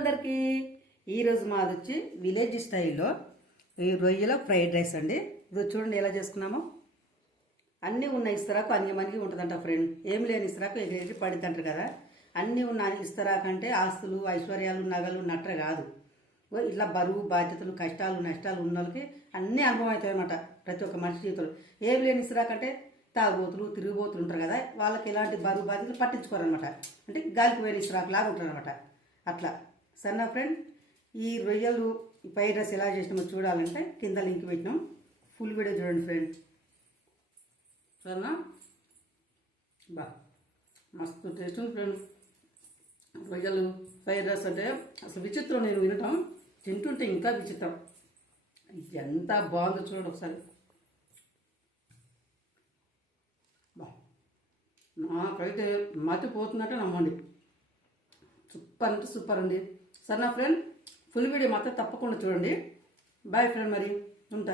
అందరికీ ఈరోజు మాది వచ్చి విలేజ్ స్టైల్లో ఈ రొయ్యల ఫ్రైడ్ రైస్ అండి. ఇది చూడండి ఎలా చేసుకున్నామో. అన్నీ ఉన్న ఇస్తరాకు అన్ని మనకి ఉంటుందంట ఫ్రెండ్. ఏం లేని ఇస్తరాకు ఎగిరి పడిద్ది అంటారు కదా. అన్నీ ఉన్న ఇస్తరాకు అంటే ఆస్తులు ఐశ్వర్యాలు నగలు నట్ర కాదు. ఇట్లా బరువు బాధ్యతలు కష్టాలు నష్టాలు ఉన్న వాళ్ళకి అన్నీ అనుభవం అవుతాయి అనమాట. ప్రతి ఒక్క మనిషి జీవితంలో ఏం లేని ఇస్తరాకు అంటే తాగుబోతులు తిరుగుబోతులు ఉంటారు కదా, వాళ్ళకి ఎలాంటి బరువు బాధ్యతలు పట్టించుకోరనమాట. అంటే గాలికి పోయిన ఇస్తరాకు లాగా ఉంటారు అనమాట. అట్లా సన్న ఫ్రెండ్, ఈ రొయ్యలు ఫ్రైడ్ రైస్ ఎలా చేసినామో చూడాలంటే కింద లింక్ పెట్టినాం. ఫుల్ వీడియో చూడండి ఫ్రెండ్. సరేనా? బా మస్తు టేస్ట్ ఉంది ఫ్రెండ్. రొయ్యలు ఫ్రైడ్ రైస్ అంటే అసలు విచిత్రం. నేను వినటం తింటుంటే ఇంకా విచిత్రం. ఎంత బాగుందో చూడండి ఒకసారి. బా నాకైతే మతిపోతున్నట్టే నమ్మండి. సూపర్ అంటే సూపర్ అండి. సరేనా ఫ్రెండ్, ఫుల్ వీడియో మాత్రం తప్పకుండా చూడండి. బాయ్ ఫ్రెండ్, మరి ఉంటా.